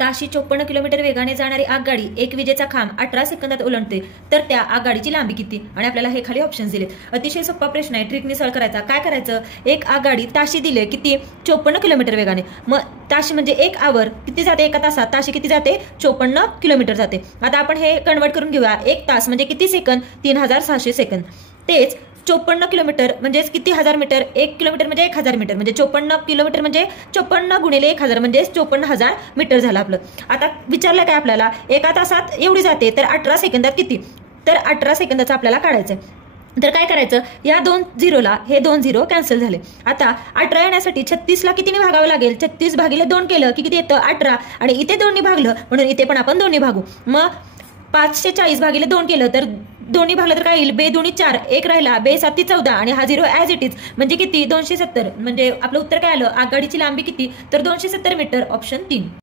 ताशी 54 किलोमीटर वेगाने जाणारी आगगाडी एक विजेचा खांब 18 सेकंदात ओलांडते तर त्या आगगाडीची लांबी किती? आणि आपल्याला हे खाली ऑप्शन्स दिलेत. अतिशय सोपा प्रश्न आहे, ट्रिकने सॉल्व्ह करायचा. काय करायचं, एक आगगाडी ताशी दिले किती 54 किलोमीटर वेगाने, मग ताशी म्हणजे एक आवर किती जाते एका तासात, ताशी किती जाते 54 किलोमीटर जाते. आता आपण हे कन्वर्ट करून घेऊया, एक तास म्हणजे किती सेकंद 3600 सेकंद. तेच 54 किलोमीटर म्हणजे किती हजार मीटर, 1 किलोमीटर म्हणजे 1000 मीटर, म्हणजे 54 किलोमीटर म्हणजे 54 गुणिले 1000 म्हणजे 54,000 मीटर झालं आपलं. आता विचारलं काय आपल्याला, एका तासात एवढी जाते तर 18 सेकंदात किती, तर 18 सेकंदाचं आपल्याला काढायचं. तर काय करायचं, या 2 झिरोला हे 2 झिरो कॅन्सल झाले. आता 18 येण्यासाठी 36ला कितीने भागावं लागेल, 36 भागिले 2 केलं की किती येतं 18, आणि इथे 2ने भागलं म्हणून इथे पण आपण 2ने भागू. मग 540 भागिले 2 केलं तर 2ने भागलं तर काय येईल, 2 2 4, 1 राहिला, 2 7 14 आणि हा 0 ॲज इट इज म्हणजे किती 270. म्हणजे आपलं उत्तर काय आलं, आगगाडीची लांबी किती तर 270 मीटर, ऑप्शन 3.